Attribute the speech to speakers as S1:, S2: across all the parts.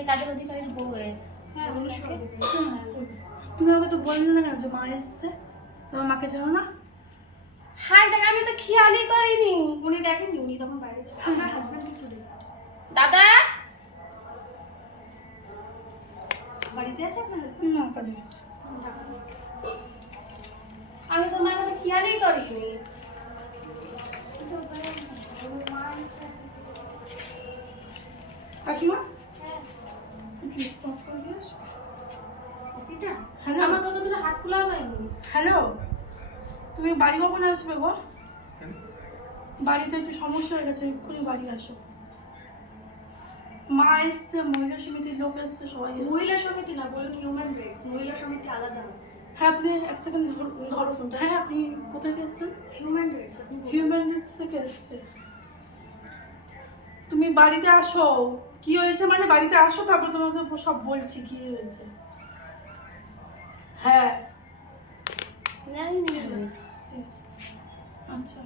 S1: এই কাজের অধিকারীর বউ এ।
S2: হ্যাঁ।
S3: তুমি আমাকে তো বললে না কেন যে মা এসছে? তোমার মাকে জানো না?
S1: হাই দেখ আমি তো খেয়ালই করিনি
S2: উনি দেখেননি উনি তখন বাইরে ছিলেন। আপনার হাজবেন্ড একটু
S1: দাদা!
S2: বাড়িতে আছে আপনার হাজবেন্ড
S3: না কাজে গেছে।
S1: আমি তো মায়ের কথা খেয়ালই করিনি।
S3: কাকিমা একটু stop করে দিয়ে আসো।
S1: সেটা
S3: হ্যালো
S1: আমার তো তোর হাত খোলা হয়নি।
S3: হ্যালো তুমি বাড়ি কখন আসবে গো? বাড়িতে একটু সমস্যা হয়ে গেছে এক্ষুনি বাড়ি আসো। মা এসছে মহিলা সমিতির লোক এসছে সবাই
S2: মহিলা সমিতি না বলুন হিউম্যান রাইটস মহিলা সমিতি আলাদা।
S3: হ্যাঁ আপনি এক সেকেন্ড ধরো ফোনটা হ্যাঁ আপনি কোথায় থেকে এসছেন?
S2: হিউম্যান রাইটস
S3: হিউম্যান রাইটস থেকে এসছে। তুমি বাড়িতে আসো। কি হয়েছে মানে বাড়িতে আসো তারপর তোমাকে সব বলছি কি হয়েছে। হ্যাঁ। আচ্ছা।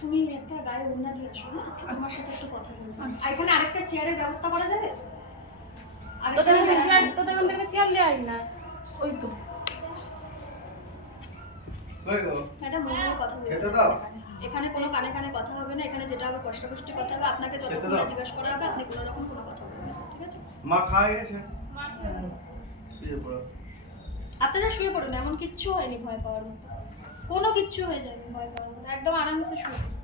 S2: তুমি একটা গায়ে ওড়না দিয়ে আসো না আমার সাথে একটু কথা বলব।
S3: আচ্ছা।
S2: আর এখানে আরেকটা চেয়ারের ব্যবস্থা করা যাবে?
S1: তোদের চেয়ার তোদের থেকে চেয়ার নিয়ে আয় না।
S3: ওই তো?
S2: ম্যাডাম কথা বলব
S4: খেতে দাও।
S2: এখানে কোনো কানে কানে কথা হবে না এখানে যেটা হবে কষ্ট কষ্ট কথা হবে আপনাকে যতক্ষণ জিজ্ঞাসা করা হবে আপনি কোনো রকম কোনো কথা বলবেন ঠিক আছে?
S4: মা খাওয়া গেছে? শুয়ে পড়ো।
S2: আপনারা শুয়ে পড়ুন এমন কিচ্ছু হয়নি ভয় পাওয়ার মতো। কোনো কিচ্ছু হয়ে যায়নি ভয় পাওয়ার মতো একদম আরামসে শুয়ে পড়ুন।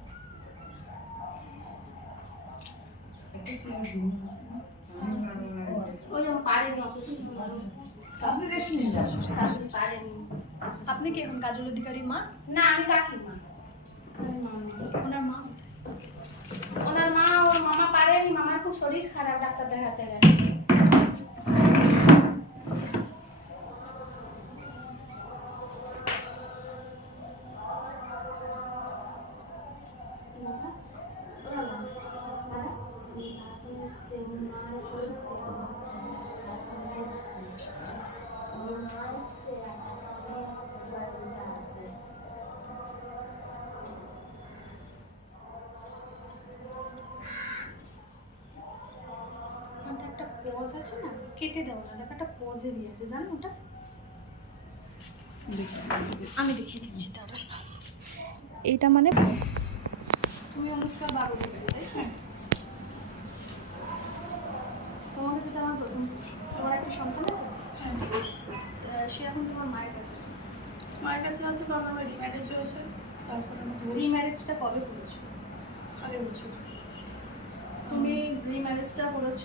S2: আপনি কি এখন কাজল অধিকারীর মা?
S1: না আমি কাকিমা।
S2: ওনার মা।
S1: ওনার মা ওর মামা পারেনি মামার খুব শরীর খারাপ ডাক্তার দেখাতে গেছে
S2: ওখানটা একটা পজ আছে না? কেটে দেওয়া না। দেখো একটা পজে দিয়েছে জানো ওটা? আমি দেখিয়ে দিচ্ছি দাঁড়ান এইটা মানে? তুমি অনুষ্কা বাবু হ্যাঁ তোমার কাছে তো আমার প্রথম তোমার একটা সন্তান আছে? আহ, সে এখন তোমার মায়ের কাছে
S3: মায়ের কাছে আছে কারণ আমার রিম্যারেজ হয়েছে। তারপরে
S2: রিম্যারেজটা কবে করেছ?
S3: আগের বছর।
S2: রিম্যারেজটা করেছ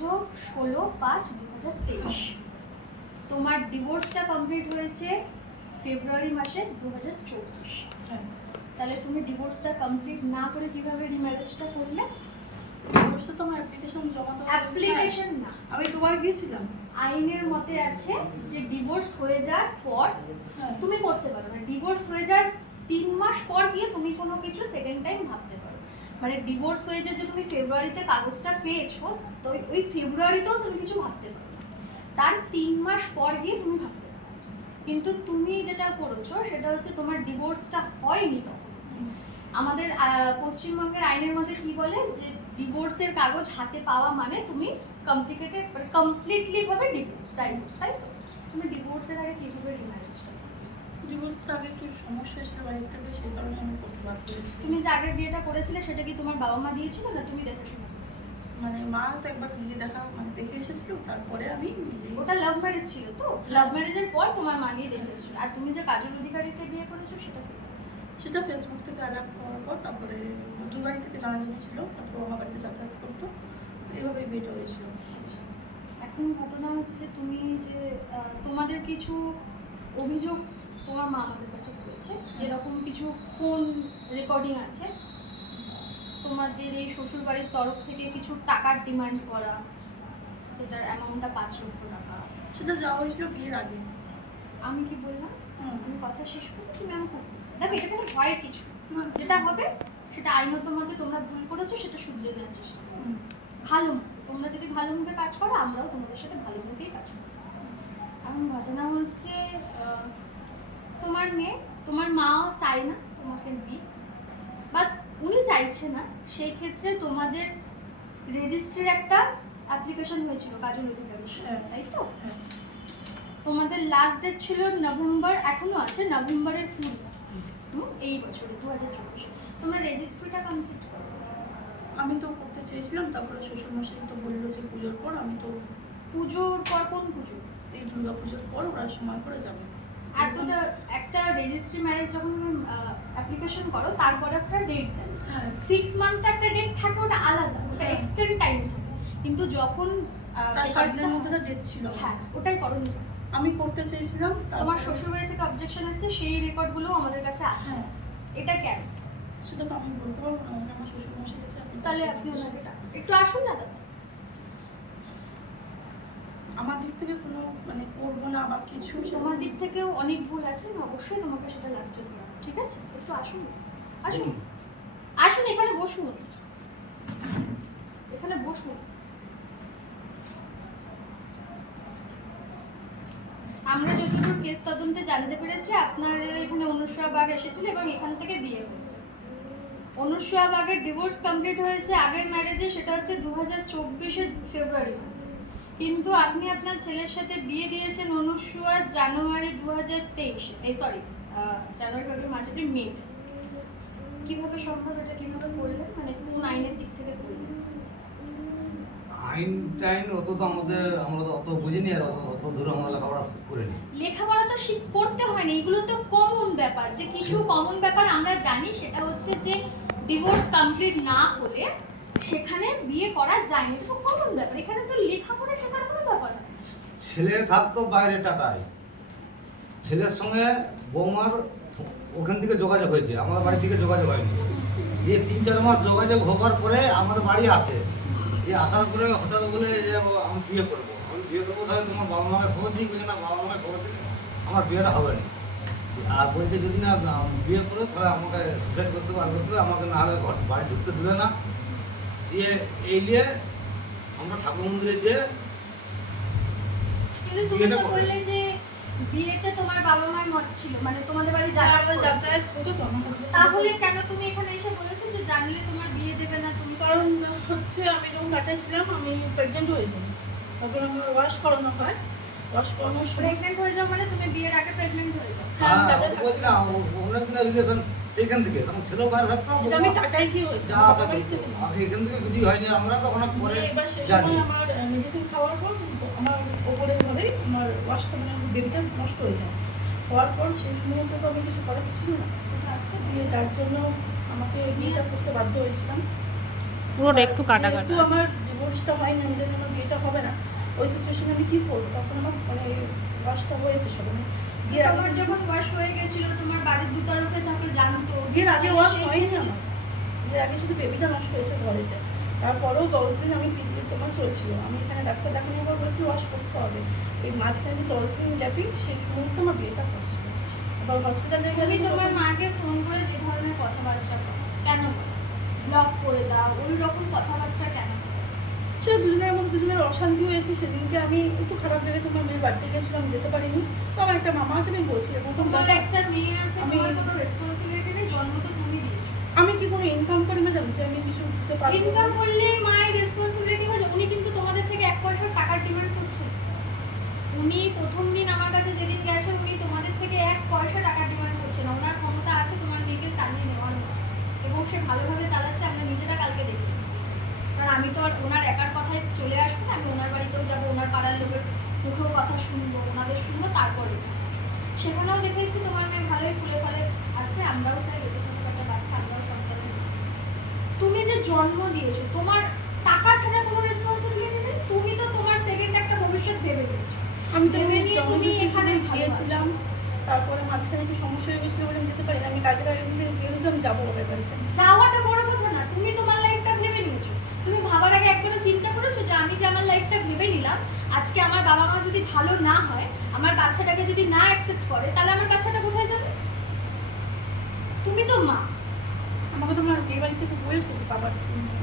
S2: ষোলো পাঁচ দু হাজার তেইশ। তোমার ডিভোর্সটা কমপ্লিট হয়েছে ফেব্রুয়ারি মাসে দু হাজার চব্বিশ। তাহলে তুমি ডিভোর্সটা কমপ্লিট না করে কীভাবে রিম্যারেজটা করলে?
S3: অবশ্য তো আমার অ্যাপ্লিকেশন জমা দেওয়া
S2: অ্যাপ্লিকেশন না।
S3: হ্যাঁ, আমি দুবার গিয়েছিলাম।
S2: আইনের মতে আছে যে ডিভোর্স হয়ে যাওয়ার পর
S3: হ্যাঁ।
S2: তুমি করতে পারো। না ডিভোর্স হয়ে যাওয়ার তিন মাস পর গিয়ে তুমি কোনো কিছু সেকেন্ড টাইম ভাবতে পারো। মানে ডিভোর্স হয়ে যে তুমি ফেব্রুয়ারিতে কাগজটা পেয়েছ, তো ওই- ফেব্রুয়ারিতেও তুমি কিছু ভাবতে পারো তার তিন মাস পর গিয়ে তুমি ভাবতে কিন্তু তুমি যেটা করেছ, সেটা হচ্ছে তোমার ডিভোর্সটা হয়নি তখন। আমাদের পশ্চিমবঙ্গের আইনের মধ্যে কি বলে যে ডিভোর্সের কাগজ হাতে পাওয়া মানে তুমি কমপ্লিকেটেড কমপ্লিটলি ভাবে ডিভোর্স তাই তো? তুমি ডিভোর্সের আগে কীভাবে রিম্যারেজটা
S3: ডিভোর্সটা আগে একটু সমস্যা হয়েছিল বাড়ির থেকে? সেই কারণে আমি করতে
S2: তুমি যে আগের বিয়েটা করেছিলে সেটা কি তোমার বাবা মা দিয়েছিল না তুমি দেখাশোনা করেছিলে?
S3: মানে মা তো একবার গিয়ে দেখা মানে দেখে এসেছিল তারপরে আমি নিজেই
S2: ওটা লাভ ম্যারেজ ছিল তো? লাভ ম্যারেজের পর তোমার মা গিয়ে দেখে এসেছিল। আর তুমি যে কাজল অধিকারীকে বিয়ে করেছ সেটা
S3: সেটা ফেসবুক থেকে অ্যাডাপ্ট করার পর তারপরে দুই বাড়ি থেকে জানাজানি ছিল তারপর আমার বাড়িতে যাতায়াত করতো। এইভাবেই বিয়েটা হয়েছিল।
S2: এখন ঘটনা হচ্ছে যে তুমি যে তোমাদের কিছু অভিযোগ তোমার মা আমাদের কাছে করেছে যেরকম কিছু ফোন রেকর্ডিং আছে তোমাদের এই শ্বশুর বাড়ির তরফ থেকে কিছু টাকার ডিমান্ড করা যেটার অ্যামাউন্টটা পাঁচ লক্ষ টাকা।
S3: সেটা যাওয়া হয়েছিল বিয়ের আগে।
S2: আমি কি বললাম। আমি কথা শেষ করতে তুমি আমি করতে দেখো এটা কোনো ভয়ের কিছু। যেটা হবে সেটা আইনত মতে তোমরা ভুল করেছ সেটা শুধরে নেওয়ার চেষ্টা করো। ভালো তোমরা যদি ভালো মুখে কাজ করো আমরাও তোমাদের সাথে ভালো মুখেই কাজ করব। এখন ঘটনা হচ্ছে তোমার মেয়ে তোমার মাও চায় না তোমাকে দিক। বা উনি চাইছে না সেই ক্ষেত্রে তোমাদের রেজিস্ট্রির একটা অ্যাপ্লিকেশন হয়েছিল কাজল অধিকারী।
S3: হ্যাঁ।
S2: তাই তো? তোমাদের লাস্ট ডেট ছিল নভেম্বর এখনও আছে নভেম্বরের হুম, এই বছর দু হাজার চব্বিশ। তোমরা রেজিস্ট্রিটা কমপ্লিট করো।
S3: আমি তো করতে চেয়েছিলাম তারপরে শ্বশুরমশাই তো বলল যে পুজোর পর আমি তো
S2: পুজোর পর কোন পুজো?
S3: এই দুর্গা পুজোর পর ওরা সময় করে যাবে।
S2: এতটা একটা রেজিস্ট্রি ম্যারেজ যখন অ্যাপ্লিকেশন করো তারপর একটা ডেট দেন
S3: হ্যাঁ।
S2: সিক্স মান্থ একটা ডেট থাকে ওটা আলাদা ওটা
S3: হ্যাঁ।
S2: এক্সটেন্ড টাইম থাকে। কিন্তু যখন টা-
S3: মধ্যে ডেট ছিল।
S2: হ্যাঁ ওটাই করো
S3: আমি করতে চেয়েছিলাম
S2: তোমার শ্বশুরবাড়ি থেকে অবজেকশন আসছে সেই রেকর্ডগুলো আমাদের কাছে আছে।
S3: হ্যাঁ।
S2: এটা কেন?
S3: সেটা তো আমি বলতে পারব না আমার শ্বশুরমশাই আপনি
S2: তাহলে আপনি ওনাকে একটু আসুন না দাদা
S3: আমার দিক থেকে কোনো মানে করব না বা কিছু
S2: তোমার দিক থেকেও অনেক ভুল আছে অবশ্যই তোমাকে সেটা লাস্টে করাবো ঠিক আছে? একটু আসুন আসুন। আসুন এখানে বসুন। এখানে বসুন। আমরা যতদূর কেস তদন্তে জানতে পেরেছি আপনার এখানে অনুসরা বাগ এসেছিল এবং এখান থেকে বিয়ে হয়েছে। অনুসরা বাগের ডিভোর্স কমপ্লিট হয়েছে আগের ম্যারেজে সেটা হচ্ছে দু হাজার চব্বিশের ফেব্রুয়ারি। মাসে। কিন্তু আপনি আপনার ছেলের সাথে বিয়ে দিয়েছেন অনুসুয়া জানুয়ারি দু হাজার তেইশ। এই সরি জানুয়ারি ফেব্রুয়ারি এপ্রিল মে। কীভাবে সম্ভব এটা কীভাবে করলেন? মানে কোন আইনের দিক থেকে করলেন?
S5: আইন টাইন অত তো আমাদের আমরা তো অত বুঝিনি আর অত অত দূরে আমরা লেখাপড়া করিনি।
S2: লেখাপড়া তো শিখ পড়তে হয় না এগুলো তো কমন ব্যাপার। যে কিছু কমন ব্যাপার আমরা জানি সেটা হচ্ছে যে ডিভোর্স কমপ্লিট না হলে সেখানে বিয়ে করা যায় না এটা কমন ব্যাপার? এখানে তো লেখাপড়া শেখার কোনো ব্যাপার না।
S5: ছেলে থাকতো বাইরে টাকায়। ছেলের সঙ্গে বৌমার ওখান থেকে যোগাযোগ হয়েছে। আমাদের বাড়ি থেকে যোগাযোগ হয়নি। দিয়ে তিন চার মাস যোগাযোগ হবার পরে আমাদের বাড়ি আসে। যে আসার পরে হঠাৎ বলে যে আমি বিয়ে করব। আমি বিয়ে করব তাহলে তোমার বাবা মাকে খবর দিই বলছে না? বাবা মাকে খবর দিলে আমার বিয়েটা হবে না। আর বলছে, যদি না বিয়ে করে তাহলে আমাকে সুসাইড করতে পারবে আমাকে না হলে ঘর, বাড়ি ঢুকতে দেবে না। দিয়ে এই নিয়ে আমরা ঠাকুর মন্দিরে যেয়ে
S2: কিন্তু তুমি তো বললে যে বিয়েতে তোমার বাবা মায়ের মত ছিল মানে তোমাদের বাড়ি যাতায়াত
S3: যাতায়াত করতো তো আমার husband।
S2: তাহলে কেন তুমি এখানে এসে বলেছ যে জানলে তোমার বিয়ে দেবে না তুমি?
S3: কারণ হচ্ছে আমি যখন ঢাকায় ছিলাম আমি প্রেগনেন্ট হয়েছিলাম তারপর আমার ওয়াশ করানো হয়। ওয়াশ করানোর সময়
S2: প্রেগনেন্ট হয়ে যাও মানে তুমি বিয়ের আগে প্রেগনেন্ট হয়ে যাও।
S3: হ্যাঁ,
S5: হ্যাঁ, রিলেশন সেইখান থেকে। তখন ছেলেও বাইরে থাকতো
S3: আমি টাটায় কি হয়েছে?
S5: যা
S3: আমার
S5: আসা করতো। আর এখান থেকে যদি হয়নি আমরা তো অনেক পরে
S3: এবার সেই সময় আমার মেডিসিন খাওয়ার পর আমার ওপরের ঘরেই আমার ওয়াশটা মানে বেবিটা নষ্ট হয়ে যায়। হওয়ার পর সেই সময় তো আমি কিছু করার ছিল না।
S2: আচ্ছা
S3: দিয়ে যার জন্য আমাকে বিয়েটা করতে বাধ্য হয়েছিলাম।
S6: পুরোটা একটু কাটা কাটা
S3: আমার ডিভোর্সটা হয়নি আমি জানি আমার বিয়েটা হবে না। ওই সিচুয়েশনে আমি কী করব? তখন আমার মানে ওয়াশটা হয়েছে সব। আমি বিয়ের
S2: তোমার যখন বয়স হয়ে গেছিল বাড়ির দুতরফে থাকে জানতো
S3: বিয়ের আগে ওয়াশ হয়নি আমার? বিয়ের আগে শুধু বেবিটা নষ্ট হয়েছে ঘরেতে। তারপরেও দশ দিন আমি পিরিয়ড তোমার চলছিল। আমি এখানে ডাক্তার দেখানোর পর বলেছিল ওয়াশ করতে হবে। এই মাঝখানে যে দশ দিন গ্যাপি সেই মুহূর্তে আমার বিয়েটা করছিল আবার হসপিটালে
S2: তুমি তোমার মাকে ফোন করে যে ধরনের কথাবার্তা কেন ব্লক করে দাও ওই রকম কথাবার্তা কেন?
S3: সে দুজনের মধ্যে দুজনের অশান্তি হয়েছে সেদিনকে আমি একটু খারাপ লেগেছে আমার মেয়ের বাড়িতে গেছিলাম যেতে পারিনি তো আমার একটা মামা আছে আমি বলছি এরকম
S2: তোমার
S3: ব্যাপার।
S2: একটা মেয়ে আছে
S3: আমি- কি কোনো ইনকাম করি না জানছি আমি কিছু দিতে পারব
S2: ইনকাম করলে মায়ের রেসপন্সিবিলিটি হয়ে। উনি কিন্তু তোমাদের থেকে এক পয়সার টাকার ডিমান্ড করছে উনি প্রথম দিন আমার কাছে যেদিন গেছে উনি তোমাদের থেকে এক পয়সা টাকার ডিমান্ড করছেন না। ওনার ক্ষমতা আছে তোমার মেয়েকে চালিয়ে নেওয়ার। এবং সে ভালোভাবে চালাচ্ছে আমরা নিজেরা কালকে দেখে কারণ আমি তো আর ওনার একার কথায় চলে আসব না আমি ওনার বাড়িতেও যাব ওনার পাড়ার লোকের মুখেও কথা শুনব ওনাদের শুনব তারপরে সেখানেও দেখেছি তোমার মেয়ে ভালোই ফুলে ফলে আছে আমরাও চাই বেঁচে থাকুক একটা বাচ্চা আমরাও সন্তানের তুমি যে জন্ম দিয়েছ তোমার টাকা ছাড়া কোনো রেসপন্সিবিলিটি নেই? তুমি তো তোমার সেকেন্ড একটা ভবিষ্যৎ ভেবে নিয়েছো।
S3: আমি তো
S2: তুমি
S3: এখানে গিয়েছিলাম তারপরে মাঝখানে একটু সমস্যা হয়ে গেছিল বলে আমি যেতে পারি আমি কালকে দিন গিয়েছিলাম যাব ওদের বাড়িতে।
S2: যাওয়াটা বড় কথা না তুমি তোমার ভাবার আগে একবারও চিন্তা করেছ যে আমি যে আমার লাইফটা ভেবে নিলাম আজকে আমার বাবা মা যদি ভালো না হয় আমার বাচ্চাটাকে যদি না অ্যাকসেপ্ট করে তাহলে আমার বাচ্চাটা কোথায় যাবে? তুমি তো মা।
S3: আমাকে তো আমার বিয়ে বাড়ি থেকে বলেছিল যে বাবার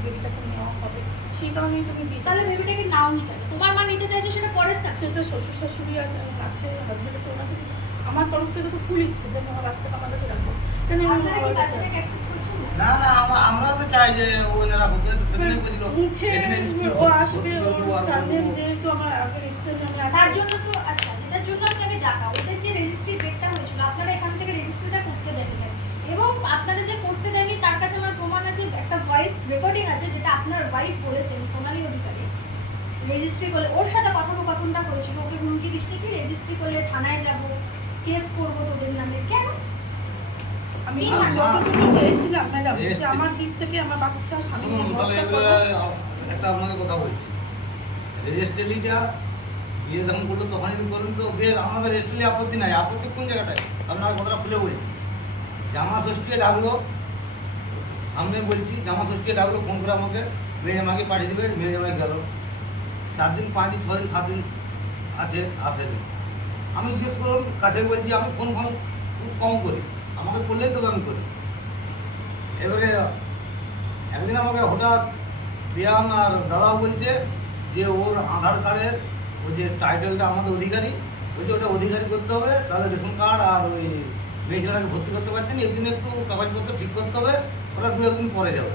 S3: বেবিটাকে নেওয়া হবে সেই কারণেই তুমি বিয়ে
S2: তাহলে ভেবেটাকে নাও নি কেন? তোমার মা নিতে চাইছে সেটা সাথে
S3: সেটা শ্বশুর শাশুড়ি আছে আছে হাজবেন্ড আছে ওনার কাছে আমার তরফ থেকে তো ফুল ইচ্ছে যে আমার বাচ্চাটাকে আমার কাছে রাখব। কেন আমি
S2: আপনারা
S3: আমার
S2: কি
S3: কাছে
S2: বাচ্চাটাকে অ্যাকসেপ্ট করছেন না।
S5: না না আমরা তো চাই যে ওনারা বুঝবে তো সেখানে বলছিল
S3: মুখে ও আসবে
S5: ভর্তি
S3: ওর
S5: করব আর
S3: সারনেম
S5: বলব।
S3: যেহেতু আমার আগের এক্সেল আমি
S2: তার জন্য তো আচ্ছা যেটার জন্য আপনাকে ডাকা ওদের যে রেজিস্ট্রি ডেটটা হয়েছিল আপনারা এখান থেকে রেজিস্ট্রিটা করতে দেননি। এবং আপনারা যে করতে দেননি তার কাছে আমার প্রমাণ আছে একটা ভয়েস রেকর্ডিং আছে যেটা আপনার ওয়াইফ বলেছেন সোনালী অধিকারী। রেজিস্ট্রি করলে ওর সাথে কথোপকথনটা করেছিল ওকে হুমকি দিচ্ছে কি রেজিস্ট্রি করলে থানায় যাব কেস করব তোদের নামে কেন?
S3: আমি
S2: কি
S3: যতটুকু চেয়েছিলাম ম্যাডাম যে আমার দিক থেকে আমার বাচ্চা স্বামী
S5: একটা আপনাকে কথা বলছি। রেজিস্ট্রেলিটা বিয়ে যখন করল তখনই তো আমাদের রেজিস্ট্রেলি আপত্তি নাই। আপত্তি কোন জায়গাটায়? আপনার কথাটা খুলে বলছি জামা ষষ্ঠী ডাকলো সামনে বলছি জামা ষষ্ঠী ডাকলো ফোন করে আমাকে মেয়ে জামাকে পাঠিয়ে দেবে মেয়ে জামাই গেল। চার দিন পাঁচ দিন ছ দিন সাত দিন আছে আসেনি। আমি জিজ্ঞেস করলাম কাছে বলছি আমি ফোন ফোন খুব কম করি। আমাকে করলেই তো আমি করি। এবারে একদিন আমাকে হঠাৎ প্রিয়ান আর দাদাও বলছে যে ওর আধার কার্ডের ওই যে টাইটেলটা আমাদের অধিকারী ওই যে ওটা অধিকারী করতে হবে, তাহলে রেশন কার্ড আর ওই মেয়ে ভর্তি করতে পারছেন এর জন্য একটু কাগজপত্র ঠিক করতে হবে, ওটা দু একদিন পরে যাবে।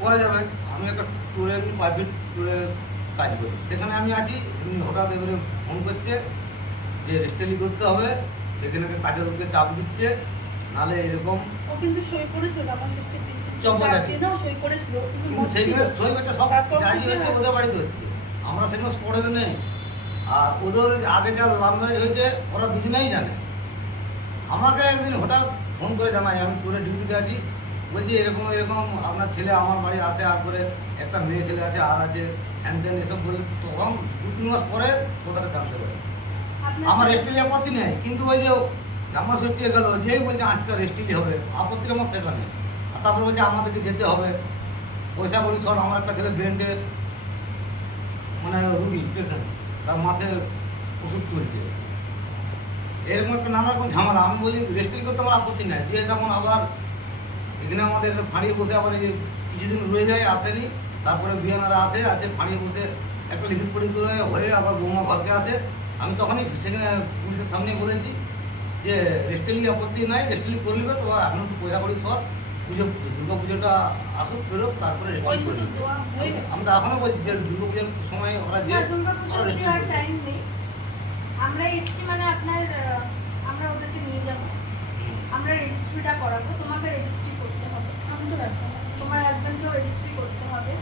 S5: পরে যাবে, আমি একটা ট্যুরে প্রাইভেট ট্যুরে কাজ করি। সেখানে আমি আছি এমনি হঠাৎ এবারে ফোন করছে যে রেজিস্ট্রি করতে হবে সেখানে কাজের লোককে চাপ দিচ্ছে নাহলে এরকম
S3: ও কিন্তু সই করেছিল আমার ষষ্ঠীর দিন। সই করেছিল কিন্তু
S5: সই সব হচ্ছে ওদের বাড়িতে হচ্ছে। আমরা স্পটে নেই আর ওদের আগে যা লাভ ম্যারেজ হয়েছে ওরা দুজনেই জানে। আমাকে একদিন হঠাৎ ফোন করে জানাই আমি ডিউটিতে আছি। বলছি এরকম এরকম আপনার ছেলে আমার বাড়ি আসে আর করে একটা মেয়ে ছেলে আছে আর আছে। হ্যান ত্যান এসব বলে তখন দু তিন মাস পরে কথাটা জানতে পারি। আমার রেস্টিলি আপত্তি নেই কিন্তু ওই যে জামা ষষ্ঠী গেল যেই বলছে আজকে রেস্টিলি হবে আপত্তি আমার সেটা নেই আর তারপরে বলছে আমাদেরকে যেতে হবে। পয়সা করি সব আমার একটা ছেলে ব্রেন্ডের মানে রুগী পেশেন্ট তার মাসে ওষুধ চলছে। এরকম একটা নানা রকম ঝামেলা। আমি বলি রেস্টিলি করতে আমার আপত্তি নেই। দিয়ে যেমন আবার এখানে আমাদের ফাঁড়িয়ে বসে আবার এই যে কিছুদিন রয়ে যায় আসেনি। তারপরে বিয়ানারা আসে আসে ফাঁড়িয়ে বসে একটা লিখিত পরীক্ষা হয়ে আবার বৌমা ঘরকে আসে। আমি তখনই সেখানে পুলিশের সামনে বলেছি যে রেস্টেলি আপত্তি নাই রেস্টেলি করে নেবে তোমার এখন একটু পয়সা করি সব। পুজো দুর্গা পুজোটা আসুক বেরোক তারপরে আমরা এখনও বলছি যে দুর্গা পুজোর সময় ওরা যে।
S2: টাইম নেই। আমরা এসছি মানে আপনার আমরা ওদেরকে নিয়ে যাব। আমরা রেজিস্ট্রিটা করাবো তোমাকে রেজিস্ট্রি করতে হবে।
S3: আমি তো রাজি।
S2: তোমার হাজব্যান্ডকেও রেজিস্ট্রি করতে হবে।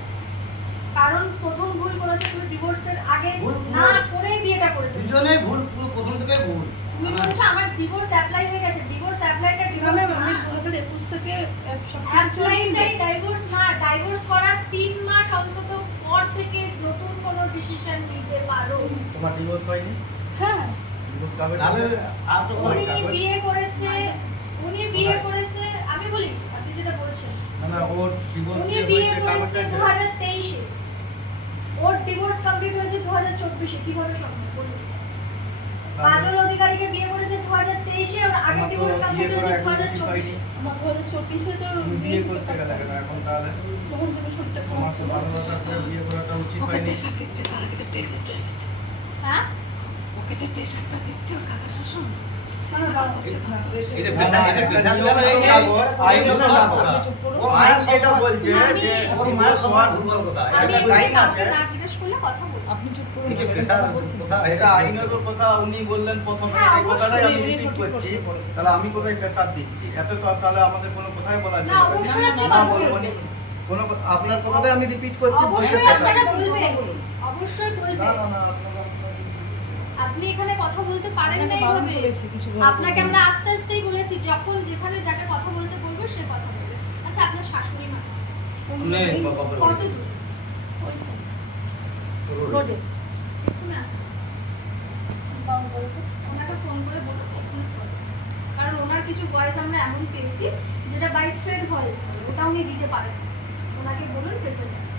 S2: কারণ প্রথম ভুল করেছ তুমি ডিভোর্সের আগে না করেই বিয়েটা করেছ।
S5: দুজনেই ভুল পুরো প্রথম থেকেই ভুল।
S2: তুমি বলেছ আমার ডিভোর্স অ্যাপ্লাই হয়ে গেছে ডিভোর্স অ্যাপ্লাইটা ডিভোর্স
S3: আমি
S2: না
S3: হাজার একুশ থেকে
S2: অ্যাপ্লাইটাই ডাইভোর্স না ডাইভোর্স করার তিন মাস অন্তত পর থেকে নতুন কোনো ডিসিশন নিতে পারো।
S4: তোমার ডিভোর্স হয়নি?
S3: হ্যাঁ।
S4: ডিভোর্স কবে
S5: তাহলে আর তো
S2: বিয়ে করেছে উনি বিয়ে করেছে আমি বলি আপনি যেটা বলছেন।
S4: না না ওর ডিভোর্স
S2: উনি বিয়ে
S4: হয়েছে
S2: করেছে
S4: কাগজটা
S2: দু হাজার তেইশে। ওর ডিভোর্স কমপ্লিট হয়েছে দু হাজার চব্বিশে কীভাবে সম্ভব কাজল অধিকারীকে বিয়ে করেছে দু হাজার তেইশে ওর আগে ডিভোর্স কমপ্লিট হয়েছে দু হাজার চব্বিশে।
S3: আমার দু হাজার চব্বিশে তো
S4: বিয়ে করতে গেলে এখন তাহলে?
S3: তখন থেকে শরীরটা
S4: তোমার
S3: খারাপ
S4: তো
S3: ছিল।
S4: ভালোবাসা করে বিয়ে করাটা উচিত হয়নি।
S2: হ্যাঁ।
S5: ওর
S4: যে
S5: ওর পেশার
S3: কথা
S4: উনি
S2: হ্যাঁ,
S4: সেই কথাটাই আমি
S3: অবশ্যই, উনি
S4: রিপিট
S3: সঠিক
S4: আমি কোথায় পেশাদ দিচ্ছি এত তাহলে আমাদের কোনো কথাই বলা
S2: না
S4: না
S2: অবশ্যই
S4: বলব। কোনো আপনার কথাটাই আমি রিপিট করছি
S2: অবশ্যই আপনারা
S3: কথা
S2: বলবেন
S4: না না না
S2: আপনি এখানে কথা বলতে পারেন না এইভাবে আপনাকে আমরা আস্তে আস্তেই বলেছি যখন যেখানে যাকে কথা বলতে বলব সে কথা বলবে। আচ্ছা আপনার শাশুড়ি মা কত? দূর?
S3: ওই তো,
S5: রোডে।
S2: তুমি। ওনাকে ফোন করে বলো। কারণ ওনার কিছু ভয়েস আমরা এমন পেয়েছি যেটা বাইক ফ্রেন্ড ভয়েস ওটা উনি দিতে পারেন ওনাকে বলুন প্রেজেন্ট আসতে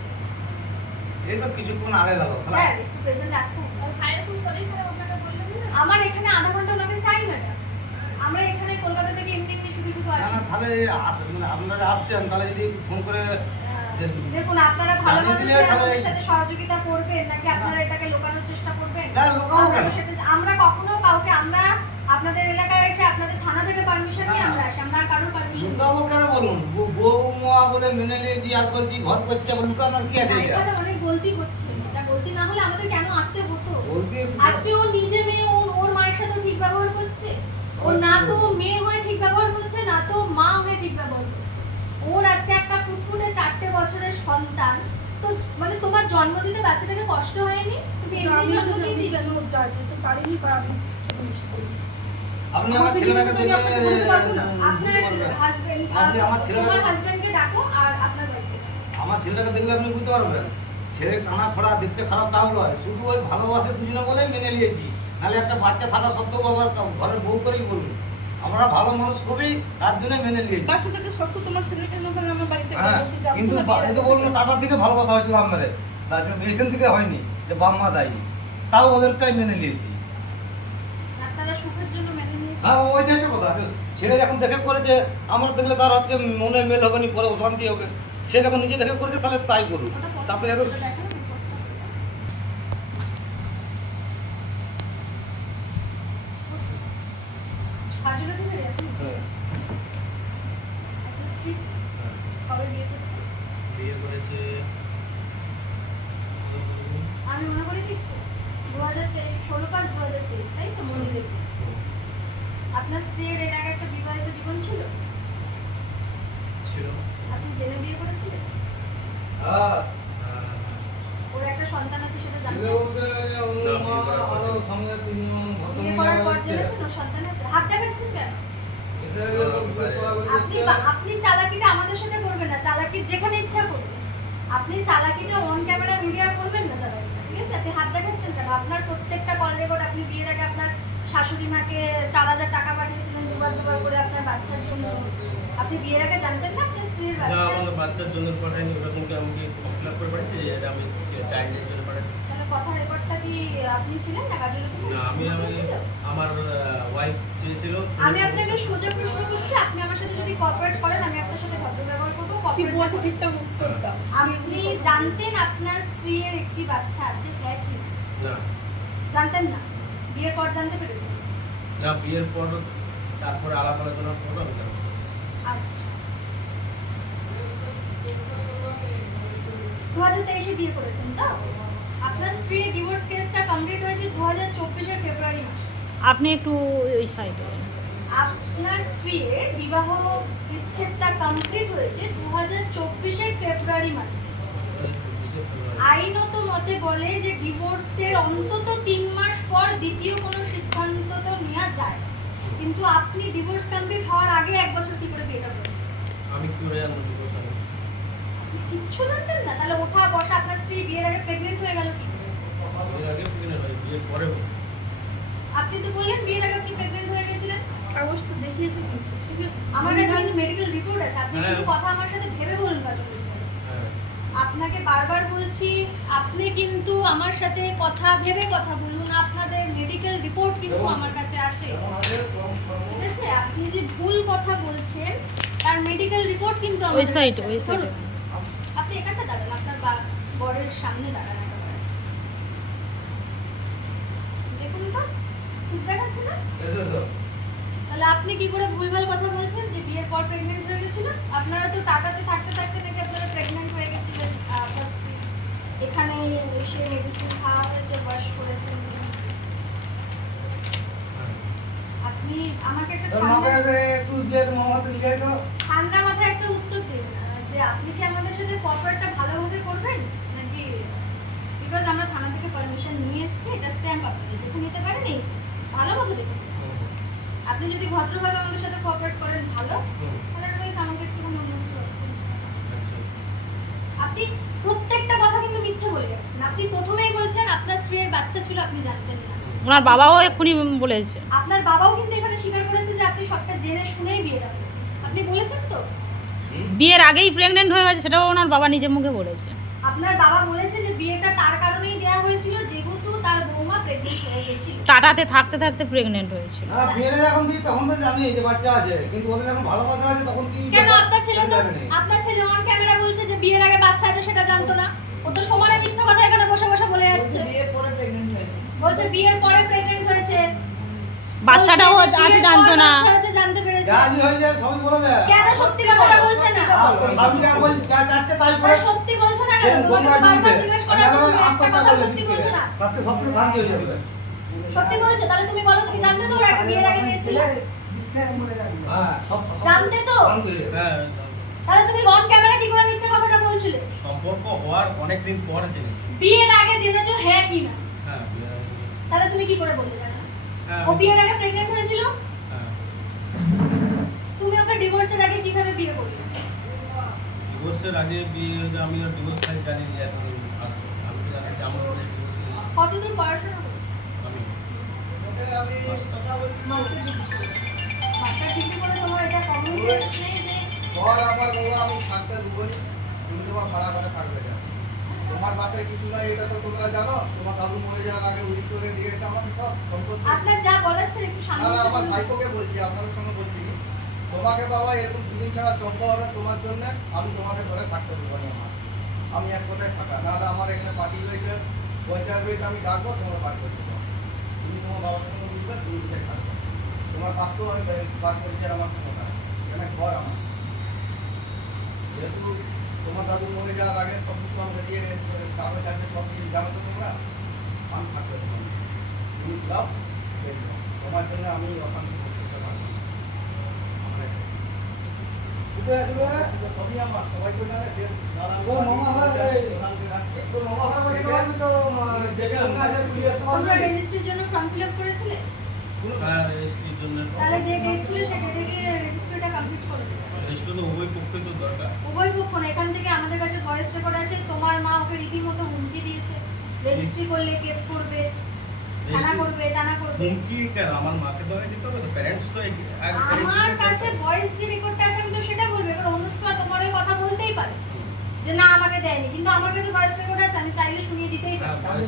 S5: এই তো কিছুক্ষণ আগে গেল।
S2: স্যার একটু প্রেজেন্ট আসতে হবে। আমার এখানে আধা ঘণ্টা ওনাকে চাই না আমরা এখানে কলকাতা থেকে এমনি এমনি শুধু শুধু আসি
S5: না তাহলে আস- মানে আপনারা আসছেন তাহলে যদি ফোন করে যে-
S2: দেখুন আপনারা ভালো
S5: জানিয়ে দিলে
S2: মানুষের
S5: তাহলে-
S2: আমাদের সাথে সহযোগিতা করবেন নাকি আপনারা এটাকে লোকানোর চেষ্টা করবেন?
S5: না, লোকাবো কেন?
S2: সেটা- আমরা কখনো কাউকে আমরা আপনাদের এলাকায় এসে আপনাদের থানা থেকে পারমিশন নিয়ে আমরা আসি আমরা আর কারোর পারমিশন
S5: লুকাবো কেন বলুন? বউ- বউ মা বলে মেনে নিয়েছি আর করছি ঘর করছে আবার লুকানোর কি আছে এটা?
S2: অনেক গলতি হচ্ছে। এটা গলতি না হলে আমাদের কেন আসতে হতো? আজকে ও নিজে মেয়ে ও ওর মায়ের সাথে ঠিক ব্যবহার করছে। ও না তো ও মেয়ে হয়ে ঠিক ব্যবহার করছে না তো মা হয়ে ঠিক ব্যবহার করছে। ওর আজকে একটা ফুটফুটে চারটে বছরের সন্তান। তো মানে তোমার জন্ম দিতে বাচ্চাটাকে কষ্ট হয়নি? তুমি
S3: আমি
S2: এমনি জন্ম
S3: যেতে পারিনি বা আমি করিনি
S5: আপনি আমার ছেলেটাকে দেখলে।
S2: আপনার হাজবেন্ড
S5: আপনি আমার ছেলেটাকে-
S2: হাজবেন্ডকে ডাকো আর আপনার ওয়াইফকে
S5: আমার ছেলেটাকে দেখলে আপনি বুঝতে পারবেন। ছেলে কানা খোড়া দেখতে খারাপ তাও নয়। শুধু ওই ভালোবাসে দুজনে বলে মেনে নিয়েছি। নাহলে একটা বাচ্চা থাকা সত্ত্বেও আবার ঘরের বউ করেই বলুন আমরা ভালো মানুষ খুবই তার জন্য মেনে নিয়েছি।
S3: বাচ্চাটাকে সব তো তোমার ছেলে কেন তাহলে আমার বাড়িতে
S5: হ্যাঁ কিন্তু
S3: না
S5: বা-
S3: বিয়ে
S5: এই তো বলল টাটা থেকে ভালোবাসা হয়েছিল আমাদের। তার জন্য এখান থেকে হয়নি যে বাম্মা দায়ী। তাও ওদেরটাই মেনে নিয়েছি।
S2: সুখের জন্য মেনে নিয়েছে।
S5: হ্যাঁ ওইটা একটা কথা। ছেলে যখন দেখে করেছে আমার দেখলে তার হচ্ছে মনে মেল হবে না পরে অশান্তি হবে। সে যখন নিজে দেখে করেছে তাহলে তাই করুন তারপরে এত
S2: করে দেখানো, আমি post করে দেখাবো। বসুন। কাজলে থেকে দেখুন।
S5: হ্যাঁ,
S2: একটা slip। কবে বিয়ে করছেন?
S4: বিয়ে করেছে
S2: আমি মনে করি কি দু হাজার তেইশ ষোলো পাঁচ দু হাজার তেইশ তাই তো মনে রেখে আপনার স্ত্রীর এর আগে একটা বিবাহিত জীবন ছিল
S4: ছিল
S2: আপনি জেনে বিয়ে করেছিলেন
S5: হ্যাঁ
S4: আহ,
S2: ওর একটা সন্তান আছে সেটা
S5: ছেলে
S2: জানতেন
S5: বলতে অন্য
S4: না,
S5: মা
S4: বিয়ে করার পর
S5: আরও
S4: থেকে।
S5: সঙ্গে তিনজন
S2: বিয়ে করার পর জেনেছেন ওর সন্তান আছে হাত দেখাচ্ছেন কেন আপনি আপনি চালাকিটা আমাদের সাথে করবেন না চালাকি যেখানে ইচ্ছা করবেন আপনি চালাকিটা অন ক্যামেরা মিডিয়া করবেন না চালাকিটা ঠিক আছে? আপনি হাত দেখাচ্ছেন কেন? আপনার প্রত্যেকটা কল রেকর্ড আপনি বিয়ের আগে আপনার শাশুড়ি মাকে চার হাজার টাকা পাঠিয়েছিলেন দুবার দুবার করে আপনার বাচ্চার জন্য। আপনি বিয়ের আগে জানতেন না আপনার স্ত্রীর বাচ্চা?
S4: বাচ্চার জন্য পাঠায়নি ওরকম কি আমাকে আপ করে পাঠাচ্ছি যে আমি চাইল্ডের জন্য
S2: কথা রেকর্ডটা কি আপনি ছিলেন না কাজল
S4: না আমি আমি আমার ওয়াইফ চেয়েছিল
S2: আমি আপনাকে সোজা প্রশ্ন করছি আপনি আমার সাথে যদি কর্পোরেট করেন আমি আপনার সাথে ভদ্র ব্যবহার করব
S3: কি
S2: corporate
S3: বলছে ঠিকঠাক উত্তর দাও।
S2: আপনি জানতেন আপনার স্ত্রীর একটি বাচ্চা আছে হ্যাঁ কি? না? জানতেন না? বিয়ের পর জানতে পেরেছেন?
S4: না বিয়ের পর তারপরে আলাপ আলোচনার পর আমি
S2: আচ্ছা। দু হাজার তেইশে বিয়ে করেছেন তো? আপনার স্ত্রীর ডিভোর্স কেসটা কমপ্লিট হয়েছে দু হাজার চব্বিশের ফেব্রুয়ারি মাসে।
S6: আপনি একটু ওই সাইডে
S2: আপনার স্ত্রীর বিবাহ বিচ্ছেদটা কমপ্লিট হয়েছে দু হাজার চব্বিশের ফেব্রুয়ারি মাসে। আইনত মতে বলে যে ডিভোর্সের অন্তত তিন মাস পর দ্বিতীয় কোনো সিদ্ধান্ত তো নেওয়া যায়। কিন্তু আপনি ডিভোর্স কমপ্লিট হওয়ার আগে এক বছর কি করে বিয়েটা করলেন
S4: আমি কি করে জানব
S2: কিচ্ছু জানতেন না। তাহলে ওঠা বসা আপনার স্ত্রী বিয়ের আগে প্রেগনেন্ট হয়ে গেল কি?
S4: বিয়ের আগে প্রেগনেন্ট হয় বিয়ের পরে
S2: আপনি তো বললেন বিয়ের আগে আপনি প্রেগনেন্ট হয়ে গেছিলেন।
S3: কাগজটা দেখিয়েছে কিন্তু ঠিক আছে।
S2: আমার কাছে কিন্তু মেডিকেল রিপোর্ট আছে। আপনি
S4: হ্যাঁ।
S2: কিন্তু কথা আমার সাথে ভেবে বলুন কাজল
S4: হ্যাঁ।
S2: আপনাকে বারবার বলছি আপনি কিন্তু আমার সাথে কথা ভেবে কথা বলুন। আপনাদের মেডিকেল রিপোর্ট কিন্তু আমার কাছে আছে। ঠিক আছে? আপনি যে ভুল কথা বলছেন তার মেডিকেল রিপোর্ট কিন্তু
S6: ওই সাইড
S2: কাছে
S6: ওই
S2: আছে।
S6: সাইডে
S2: ধরুন, আপনি এখানটা দাঁড়ান আপনার বা- বরের সামনে দাঁড়ান। দেখুন তো ঠিক দেখাচ্ছে না? তাহলে আপনি কি করে ভুলভাল কথা বলছেন যে বিয়ের পর প্রেগনেন্ট হয়ে গেছিল? আপনারা তো টাটাতে থাকতে থাকতে নাকি আপনারা প্রেগনেন্ট হয়ে গেছিলেন। এখানে এসে মেডিসিন খাওয়া হয়েছে বয়স করেছেন। আপনি আমাকে একটা ঠান্ডা মাথায় একটা উত্তর দিন যে আপনি কি আমাদের সাথে কর্পোরেটটা ভালোভাবে করবেন? বিকজ আমরা থানা থেকে পারমিশন নিয়ে এসেছি এটা স্ট্যাম্প আপনি দেখে নিতে পারেন এই যে। ভালো মতো দেখুন আপনি যদি ভদ্রভাবে আমাদের সাথে কোঅপারেট করেন ভালো। আদারওয়াইজ আমাকে একটু কিছু। আছে
S4: আচ্ছা।
S2: আপনি প্রত্যেকটা কথা কিন্তু মিথ্যে বলে যাচ্ছেন। আপনি প্রথমেই বলছেন আপনার স্ত্রীর বাচ্চা ছিল আপনি জানতেন না।
S6: ওনার বাবাও এক্ষুনি বলেছে
S2: আপনার বাবাও কিন্তু এখানে স্বীকার করেছে যে আপনি সবটা জেনে শুনেই বিয়েটা করেছেন। আপনি বলেছেন তো?
S6: বিয়ের আগেই প্রেগনেন্ট হয়ে গেছে সেটাও ওনার বাবা নিজের মুখে বলেছে।
S2: আপনার বাবা বলেছে বিয়েটা তার কারণেই দেওয়া হয়েছিল যেহেতু তার বৌমা প্রেগনেন্ট হয়ে গেছিল।
S6: টাটাতে থাকতে থাকতে প্রেগনেন্ট হয়েছিল।
S5: যখন দিই তখন তো জানি যে বাচ্চা আছে কিন্তু ওদের যখন ভালোবাসা আছে তখন কি
S2: কেন? আপনার ছেলে তো আপনার ছেলে অন ক্যামেরা বলছে যে বিয়ের আগে বাচ্চা আছে সেটা জানতো না। ও তো সমানে মিথ্যা কথা এখানে বসে বসে বলে যাচ্ছে।
S7: বিয়ের পরে প্রেগনেন্ট হয়েছে।
S2: বলছে বিয়ের পরে প্রেগনেন্ট হয়েছে।
S6: বাচ্চাটাও আছে জানতো না।
S2: জানতে পেরেছে।
S5: যা হয়ে যায় সবই বলে দেয়।
S2: কেন সত্যি কথাটা বলছে না?
S5: তোর যা বলছে যা যাচ্ছে তাই করে
S2: সত্যি বলছো না কেন তোমাকে তো বারবার জিজ্ঞেস করা হচ্ছে তুমি একটা কথা সত্যি বলছো। না?
S5: তাতে সব থেকে শান্তি যাবে।
S2: সত্যি বলছো? তাহলে তুমি বলো তুমি জানতে তো ওর একটা বিয়ের আগে মেয়েছিল
S5: সব সব-
S2: জানতে তো?
S5: শান্তি যাবে।
S2: তাহলে তুমি অন ক্যামেরা কি করে মিথ্যে কথাটা বলছিলে?
S4: সম্পর্ক হওয়ার অনেকদিন পর জেনেছি।
S2: বিয়ের আগে জেনেছো হ্যাঁ কি না?
S4: হ্যাঁ।
S2: তাহলে তুমি কি করে বললে জানো?
S4: হ্যাঁ
S2: ও বিয়ের আগে প্রেগন্যান্ট হয়েছিল?
S4: হ্যাঁ।
S2: তুমি ওকে ডিভোর্সের আগে কীভাবে বিয়ে করলে?
S4: ডিভোর্সের আগে বিয়ে যে আমি ডিভোর্স খাই জানি না এতদিন আমি তো জানি যে আমার
S2: কতদূর পড়াশোনা করেছ?
S4: আমি।
S2: মাস্টার ডিগ্রি মাস্টার ডিগ্রি করে তোমার এটা কমন সেন্স নেই যে
S7: ঘর আমার বাবা আমি থাকতে দেবনি তুমি তোমার ভাড়া ঘরে থাকবে না। তোমার বাপের কিছু নাই এটা তো তোমরা জানো। তোমার দাদু মরে যাওয়ার আগে উইট করে দিয়েছে আমার সব সম্পত্তি।
S2: আপনার যা বলার স্যার একটু সামনে
S7: আমার ভাইপোকে বলছি আপনাদের সঙ্গে বলছি। তোমাকে বাবা এরকম দুদিন ছাড়া চম্প হবে তোমার জন্য, আমি তোমাকে ঘরে থাকতে দেবো না আমার আমি এক কথায় থাকা নাহলে আমার এখানে পার্টি রয়েছে, পঞ্চায়েত রয়েছে, আমি ডাকবো, তোমরা বার করে দেবো তুমি তোমার বাবার সঙ্গে বুঝবে তুমি কোথায় থাকবে। তোমার বাপকেও আমি বের- করে দেওয়ার আমার ক্ষমতা এখানে ঘর আমার। যেহেতু তোমার দাদু মরে যাওয়ার আগে সব কিছু আমাকে দিয়ে কাগজ আছে সব কিছু জানো তো তোমরা? আমি থাকতে দেবো তুমি বের তোমার জন্য আমি অশান্তি
S2: তোমরা রেজিস্ট্রির জন্য ফর্ম ফিল আপ করেছিলে?
S4: হ্যাঁ রেজিস্ট্রির জন্য
S2: তাহলে যে ডেট ছিল সে ডেটে রেজিস্ট্রিটা কমপ্লিট করে দেবে
S4: রেজিস্ট্রি তো উভয় পক্ষে তো দরকার।
S2: উভয় পক্ষ না এখান থেকে আমাদের কাছে ভয়েস রেকর্ড আছে তোমার মা ওকে রীতিমতো হুমকি দিয়েছে। রেজিস্ট্রি করলে কেস করবে।
S4: হুমকি কেন? আমার মাকে তো দিতে হবে প্যারেন্টস তো
S2: আমার কাছে ভয়েস যে রেকর্ডটা আছে আমি তো সেটা বলব। এবার তোমার কথা বলতেই পারে যে না আমাকে দেয়নি। কিন্তু আমার কাছে ভয়েস রেকর্ড আছে আমি চাইলে শুনিয়ে দিতেই
S4: হ্যাঁ,
S2: পারি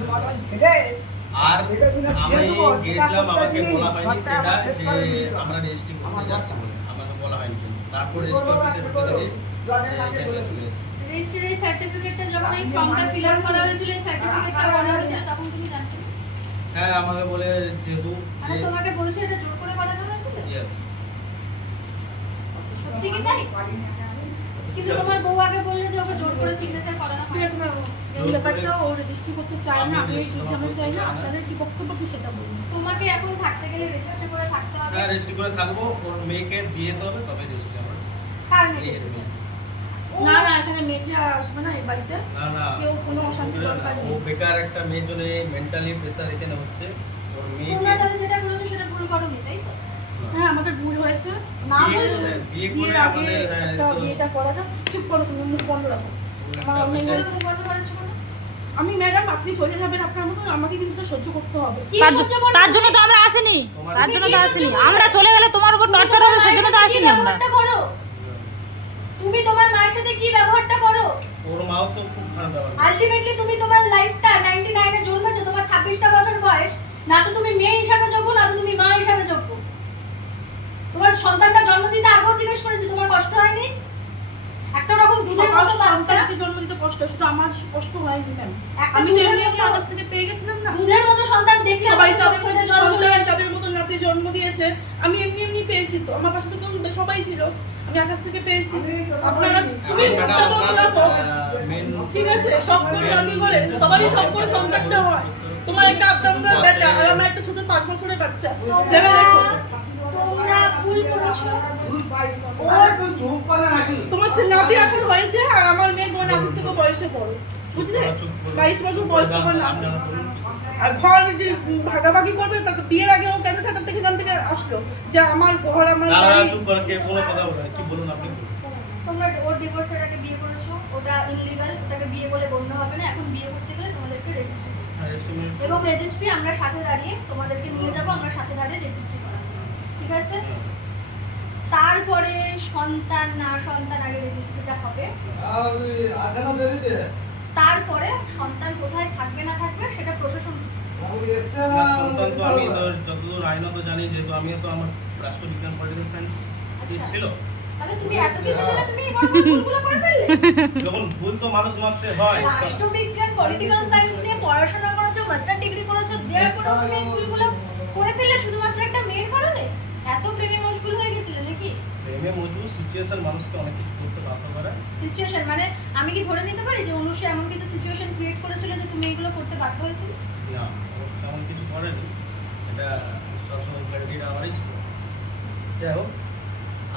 S4: আর আমি গিয়েছিলাম আমাকে বলা হয়নি সেটা যে আমরা রেজিস্ট্রি করতে যাচ্ছি বলে। আমাকে বলা হয়নি কিন্তু। তারপর রেজিস্ট্রি অফিসে ঢুকে দেখি যে এটা চলে এসেছে।
S2: রেজিস্ট্রির সার্টিফিকেটটা যখন এই ফর্মটা ফিল আপ করা হয়েছিল এই সার্টিফিকেটটা করা হয়েছিল তখন?
S4: হ্যাঁ আমাকে বলে যেহেতু
S2: মানে তোমাকে বলছো এটা জোর করে করানো হয়েছিল?
S4: ইয়েস
S2: সত্যি কি তাই? কিন্তু তোমার বউ আগে বললে যে ওকে জোর করে সিগনেচার করানো
S3: ঠিক আছে ম্যাম। এই ব্যাপারটা ও রেজিস্ট্রি করতে চায় না আমি এই ঝামেলা চাই না আপনাদের কি বক্তব্য কি সেটা বলুন।
S2: তোমাকে এখন থাকতে গেলে রেজিস্টার করে থাকতে হবে।
S4: হ্যাঁ রেজিস্ট্রি করে থাকব ওর মেয়েকে দিয়ে দিতে হবে তবে রেজিস্ট্রি আমরা
S2: কার মেয়ে?
S4: মেয়ে।
S3: না না এখানে মেয়েকে আর আসবে না এই বাড়িতে।
S4: না না
S3: কেউ কোনো অশান্তি দরকার
S4: ও বেকার একটা মেয়ের জন্য মেন্টালি প্রেসার এখানে হচ্ছে। ওর মেয়েকে
S2: তোমরা তাহলে যেটা করেছ সেটা ভুল করোনি তাই তো?
S3: হ্যাঁ আমাদের ভুল হয়েছে।
S2: না
S4: বিয়ে
S2: বলছো।
S4: বিয়ে করে
S3: বিয়ের আগে
S4: আমাদের হ্যাঁ,
S3: একটা বিয়েটা করাটা। চুপ করো তুমি মুখ বন্ধ রাখো। আমার
S2: মুখ বন্ধ?
S3: আমি ম্যাডাম আপনি চলে যাবেন আপনার মতন আমাকে কিন্তু সহ্য করতে হবে।
S6: তার জন্য তো আমরা আসিনি।
S4: তোমার-
S6: তার জন্য তো আসিনি। আমরা চলে গেলে তোমার উপর টর্চার হবে সেজন্য তো আসিনি আমরা।
S2: করো? তুমি তোমার মায়ের সাথে কি ব্যবহারটা করো?
S4: ওর মাও তো খুব খারাপ ব্যবহার
S2: আলটিমেটলি তুমি তোমার লাইফটা 99 এ জন্মেছো তোমার 26টা বছর বয়স। না তো তুমি মেয়ে হিসাবে যোগ্য না তো তুমি মা হিসাবে যোগ্য। তোমার সন্তানটা জন্ম দিতে আগেও জিজ্ঞেস করেছি তোমার কষ্ট হয়নি? একটা রকম দুধের মতো
S3: সন্তানকে জন্ম দিতে কষ্ট হয়, শুধু আমার কষ্ট হয়নি ম্যাম আমি তো এমনি এমনি
S2: মতো-
S3: আকাশ থেকে পেয়ে গেছিলাম না।
S2: দুধের মতো সন্তান দেখলে
S3: সবাই
S2: জল চলে
S3: সন্তান। যাদের মতো নাতি জন্ম দিয়েছে আমি এমনি এমনি পেয়েছি তো। আমার পাশে তো সবাই ছিল। আমি আকাশ থেকে পেয়েছি। আপনারা
S4: main-
S3: ঠিক আছে সব করে রাজি করে সবারই সব করে সন্তানটা হয়। তোমার একটা আত্মার বেটা আর আমার একটা ছোট পাঁচ বছরের বাচ্চা। ভেবে দেখো।
S2: তোমরা
S3: ছেলে নাতি এখন হয়েছে আর আমার মেয়ে তোমার নাতির থেকে বয়সে বড়। বুঝলে? বাইশ বছর বয়স তোমার নাতি। আর ঘর যে ভাগাভাগি করবে তাকে বিয়ের আগে ও কেন ঠাটার থেকে এখান থেকে আসলো? যে আমার ঘর আমার
S4: চুপ করে কে কোনো কথা বলে কি বলুন আপনি?
S2: তোমরা ওর ডিভোর্সের আগে বিয়ে করেছ ওটা ইনলিগাল ওটাকে বিয়ে বলে গণ্য হবে না এখন বিয়ে করতে গেলে তোমাদেরকে রেজিস্ট্রি
S4: হ্যাঁ,
S2: এবং রেজিস্ট্রি আমরা সাথে দাঁড়িয়ে তোমাদেরকে নিয়ে যাব আমরা সাথে দাঁড়িয়ে রেজিস্ট্রি করাবো। ঠিক আছে? তারপরে সন্তান না সন্তান আগে রেজিস্ট্রিটা হবে।
S5: আর বেরিয়েছে
S2: তারপরে সন্তান কোথায় থাকবে না থাকবে সেটা প্রশাসন
S5: আমি
S4: সন্তান তো আমি তো যতদূর আইনত জানি যেহেতু আমিও তো আমার রাষ্ট্রবিজ্ঞান পলিটিক্যাল সায়েন্স
S2: আচ্ছা।
S4: ছিল।
S2: এত ফেললে?
S4: যখন ভুল তো মানুষ হয়
S2: রাষ্ট্রবিজ্ঞান পলিটিক্যাল সায়েন্স নিয়ে পড়াশোনা করেছ মাস্টার ডিগ্রি করেছ দেওয়ার পরেও তুমি এই ভুলগুলো করে ফেললে শুধুমাত্র একটা মেয়ের এত প্রেমে মশগুল হয়ে গেছিলে নাকি?
S4: প্রেমে মজবুত সিচুয়েশন মানুষকে অনেক কিছু
S2: সিচুয়েশন মানে আমি কি ধরে নিতে পারি যে অনুষে এমন কিছু সিচুয়েশন ক্রিয়েট করেছিল যে তুমি এগুলো করতে বাধ্য হয়েছিলে?
S4: না ও তেমন কিছু করেনি। এটা সবসময় ক্যান্ডিডেট আমারই ছিল। যাই হোক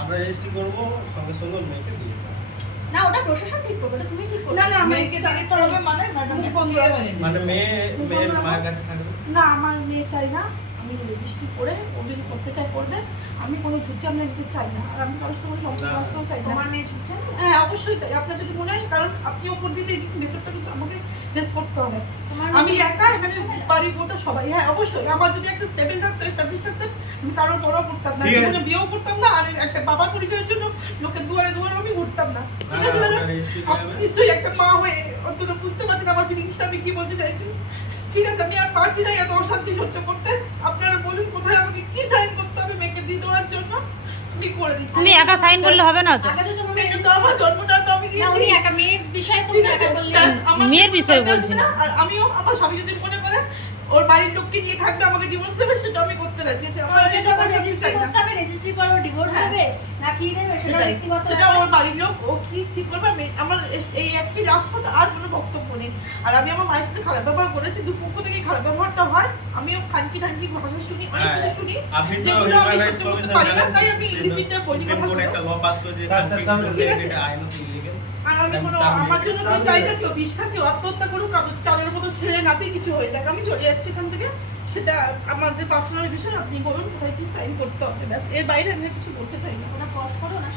S4: আমরা রেজিস্ট্রি করব সঙ্গে সঙ্গে মেয়েকে দিয়ে
S2: না ওটা প্রশাসন ঠিক করবে তুমি ঠিক করবে।
S3: না না
S8: মেয়েকে দিয়ে দিতে হবে মানে ম্যাডাম
S3: বন্ধ
S8: মানে
S4: মেয়ে মেয়ের মায়ের কাছে থাকবে?
S3: না আমার মেয়ে চাই না। আমি রেজিস্ট্রি করে ও যদি করতে চাই করবে। আমি কোনো আমরা নিতে চাই না। আর আমি কারোর সঙ্গে সম্পর্ক রাখতেও চাই না।
S2: তোমার মেয়ে ছুটছে
S3: হ্যাঁ অবশ্যই তাই। আপনার যদি মনে হয় কারণ আপনি ওপর দিতে ভেতরটা কিন্তু আমাকে ফেস করতে হবে। আমি একা এখানে? বাড়ি গোটা সবাই। হ্যাঁ অবশ্যই। আমার যদি একটা স্টেবল থাকতো এস্টাবলিশ থাকতাম আমি কারোর বড় করতাম না। জীবনে বিয়েও করতাম না আর একটা বাবার পরিচয়ের জন্য লোকের দুয়ারে দুয়ারে আমি ঘুরতাম না। ঠিক আছে নিশ্চয়ই একটা মা হয়ে অন্তত বুঝতে পারছেন আমার ফিলিংসটা আমি কি বলতে চাইছি ঠিক আছে আমি আর পারছি না এত অশান্তি সহ্য করতে। আপনারা বলুন কোথায় আমাকে কি সাইন করতে হবে মেয়েকে দিয়ে দেওয়ার জন্য? আমি করে দিচ্ছি।
S6: তুমি একা সাইন করলে হবে না তো?
S2: তো
S3: মেয়েকে তো আমার জন্মটা তো আমি দিয়েছি।
S2: একা মেয়ের বিষয়ে তুমি একা বললে
S6: মেয়ের বিষয়ে বলছি না।
S3: আর আমিও আমার স্বামী যদি মনে করে ওর বাড়ির লোককে নিয়ে থাকবে আমাকে ডিভোর্স দেবে সেটা আমি করতে রাজি আছি।
S2: রেজিস্ট্রি
S3: চাই
S2: করতে হবে রেজিস্ট্রি পর ডিভোর্স। দেবে না কি দেবে সেটা ব্যক্তিগত
S3: সেটা। ওর বাড়ির লোক ও কি ঠিক করবে আমি আমার এই একটি লাস্ট কথা আর কোনো বক্তব্য নেই। আর আমি আমার মায়ের সাথে খারাপ ব্যবহার করেছি দু পক্ষ থেকে খারাপ ব্যবহারটা হয় আমিও খানকি খানকি ভাষা শুনি অনেক
S4: হ্যাঁ,
S3: কিছু শুনি
S4: আপনি তো
S3: যেগুলো আমি সহ্য
S4: rights
S3: করতে পারি না তাই আমি রিপিটটা করি
S4: complete
S3: ঠিক আছে। আমার জন্য কেউ চাই কেউ বিষ খা কেউ আত্মহত্যা করুক কারও চাঁদের মতো ছেড়ে নাতে কিছু হয়ে যাক। আমি চলে যাচ্ছি এখান থেকে। সেটা আমাদের পার্সোনাল বিষয় আপনি বলুন কোথায় কি সাইন করতে হবে। ব্যাস এর বাইরে আমি কিছু বলতে চাই না।
S2: ওটা পজ করো না